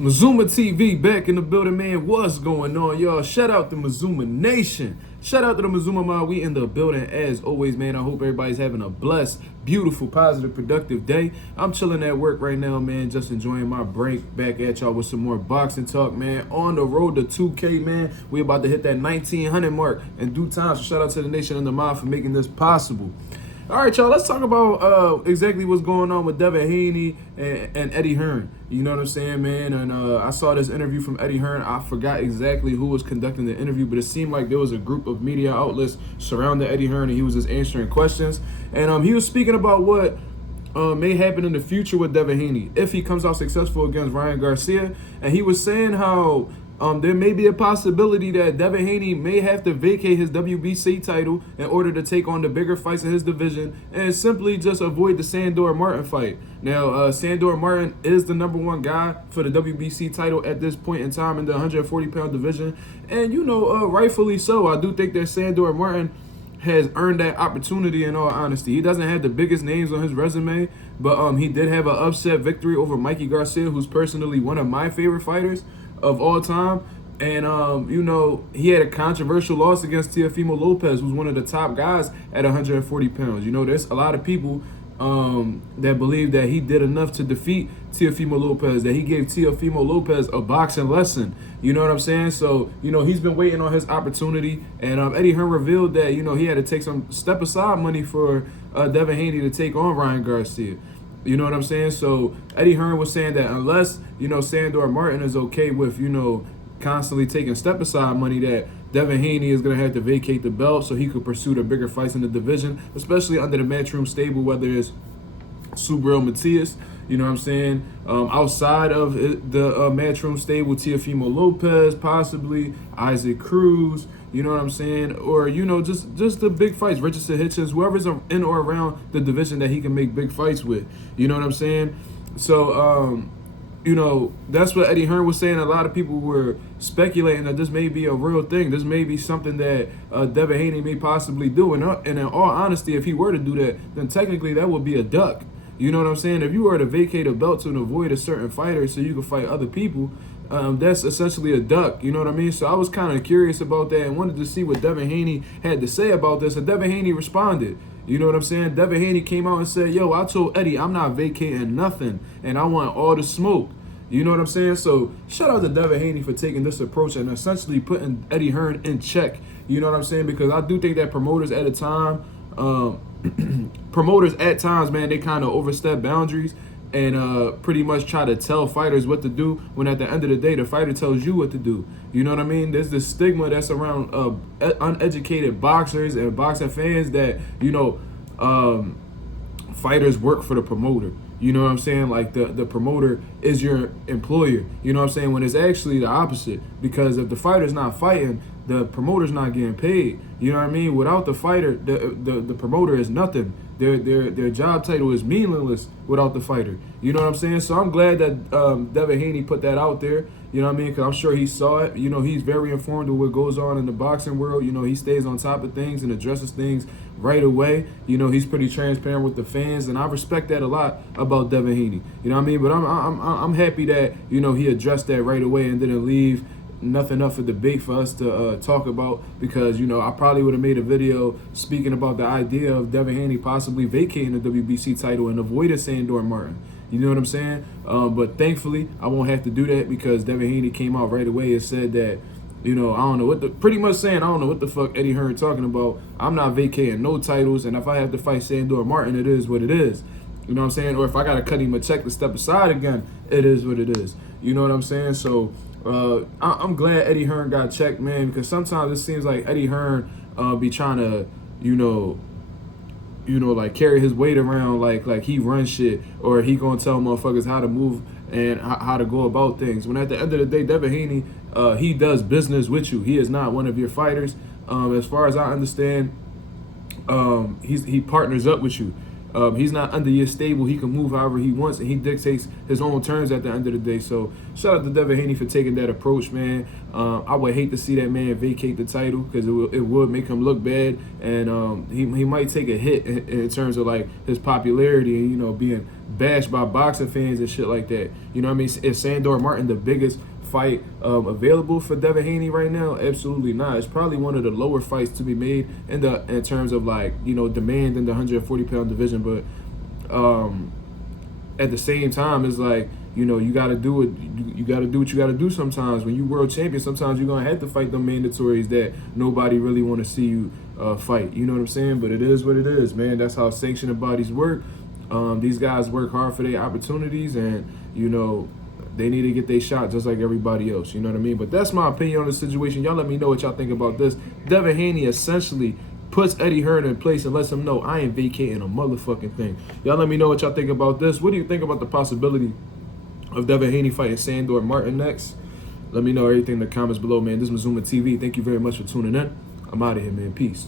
Mazuma TV back in the building, man. What's going on, y'all? Shout out to Mazuma Nation. Shout out to the Mazuma Mob. We in the building as always, man. I hope everybody's having a blessed, beautiful, positive, productive day. I'm chilling at work right now, man. Just enjoying my break. Back at y'all with some more boxing talk, man. On the road to 2K, man. We about to hit that 1900 mark in due time. So shout out to the Nation and the Mob for making this possible. All right, y'all, let's talk about exactly what's going on with Devin Haney and Eddie Hearn. You know what I'm saying, man? And I saw this interview from Eddie Hearn. I forgot exactly who was conducting the interview, but it seemed like there was a group of media outlets surrounding Eddie Hearn, and he was just answering questions. And he was speaking about what may happen in the future with Devin Haney if he comes out successful against Ryan Garcia. And he was saying how there may be a possibility that Devin Haney may have to vacate his WBC title in order to take on the bigger fights in his division and simply just avoid the Sandor Martin fight. Now, Sandor Martin is the #1 guy for the WBC title at this point in time in the 140-pound division. And, you know, rightfully so. I do think that Sandor Martin has earned that opportunity in all honesty. He doesn't have the biggest names on his resume, but he did have an upset victory over Mikey Garcia, who's personally one of my favorite fighters of all time. And you know, he had a controversial loss against Teofimo Lopez, who's one of the top guys at 140 pounds. You know, there's a lot of people that believe that he did enough to defeat Teofimo Lopez, that he gave Teofimo Lopez a boxing lesson. You know what I'm saying? So, you know, he's been waiting on his opportunity. And Eddie Hearn revealed that, you know, he had to take some step-aside money for Devin Haney to take on Ryan Garcia. You know what I'm saying? So Eddie Hearn was saying that unless, you know, Sandor Martin is okay with, you know, constantly taking step-aside money, that Devin Haney is going to have to vacate the belt so he could pursue the bigger fights in the division, especially under the Matchroom stable, whether it's Subriel Matias, you know what I'm saying? Outside of the Matchroom stable, Teofimo Lopez, possibly Isaac Cruz, you know what I'm saying? Or, you know, just the big fights, Richardson Hitchens, whoever's in or around the division that he can make big fights with. You know what I'm saying? So, you know, that's what Eddie Hearn was saying. A lot of people were speculating that this may be a real thing. This may be something that Devin Haney may possibly do. And in all honesty, if he were to do that, then technically that would be a duck. You know what I'm saying? If you were to vacate a belt to avoid a certain fighter so you can fight other people, that's essentially a duck. You know what I mean? So I was kind of curious about that and wanted to see what Devin Haney had to say about this. And Devin Haney responded. You know what I'm saying? Devin Haney came out and said, yo, I told Eddie I'm not vacating nothing, and I want all the smoke. You know what I'm saying? So shout out to Devin Haney for taking this approach and essentially putting Eddie Hearn in check. You know what I'm saying? Because I do think that promoters at times, man, they kind of overstep boundaries and pretty much try to tell fighters what to do when at the end of the day, the fighter tells you what to do. You know what I mean? There's this stigma that's around uneducated boxers and boxing fans that, you know, fighters work for the promoter. You know what I'm saying? Like the promoter is your employer. You know what I'm saying? When it's actually the opposite. Because if the fighter's not fighting, the promoter's not getting paid. You know what I mean? Without the fighter, the promoter is nothing. Their job title is meaningless without the fighter. You know what I'm saying? So I'm glad that Devin Haney put that out there. You know what I mean? Because I'm sure he saw it. You know, he's very informed of what goes on in the boxing world. You know, he stays on top of things and addresses things right away. You know, he's pretty transparent with the fans, and I respect that a lot about Devin Haney. You know what I mean? But I'm happy that, you know, he addressed that right away and didn't leave nothing up for debate for us to talk about, because, you know, I probably would have made a video speaking about the idea of Devin Haney possibly vacating the WBC title and avoiding Sandor Martin. You know what I'm saying? But thankfully, I won't have to do that because Devin Haney came out right away and said that, you know, I don't know what pretty much saying, I don't know what the fuck Eddie Hearn talking about. I'm not vacating no titles, and if I have to fight Sandor Martin, it is what it is. You know what I'm saying? Or if I got to cut him a check to step aside again, it is what it is. You know what I'm saying? So I'm glad Eddie Hearn got checked, man, because sometimes it seems like Eddie Hearn be trying to, you know, like carry his weight around like he runs shit, or he gonna tell motherfuckers how to move and how to go about things. When at the end of the day, Devin Haney, he does business with you. He is not one of your fighters. As far as I understand, he partners up with you. He's not under your stable. He can move however he wants, and he dictates his own terms at the end of the day. So shout out to Devin Haney for taking that approach, man. I would hate to see that man vacate the title because it would make him look bad, and he might take a hit in terms of like his popularity and, you know, being bashed by boxing fans and shit like that. You know what I mean? Is Sandor Martin the biggest fight available for Devin Haney right now? Absolutely not. It's probably one of the lower fights to be made in terms of, like, you know, demand in the 140-pound division. But at the same time, it's like, you know, you gotta do it. You gotta do what you gotta do sometimes. When you world champion, sometimes you're gonna have to fight them mandatories that nobody really want to see you fight. You know what I'm saying? But it is what it is, man. That's how sanctioning bodies work. These guys work hard for their opportunities, and, you know, they need to get their shot just like everybody else. You know what I mean? But that's my opinion on the situation. Y'all let me know what y'all think about this. Devin Haney essentially puts Eddie Hearn in place and lets him know, I ain't vacating a motherfucking thing. Y'all let me know what y'all think about this. What do you think about the possibility of Devin Haney fighting Sandor Martin next? Let me know everything in the comments below, man. This is Mazuma TV. Thank you very much for tuning in. I'm out of here, man. Peace.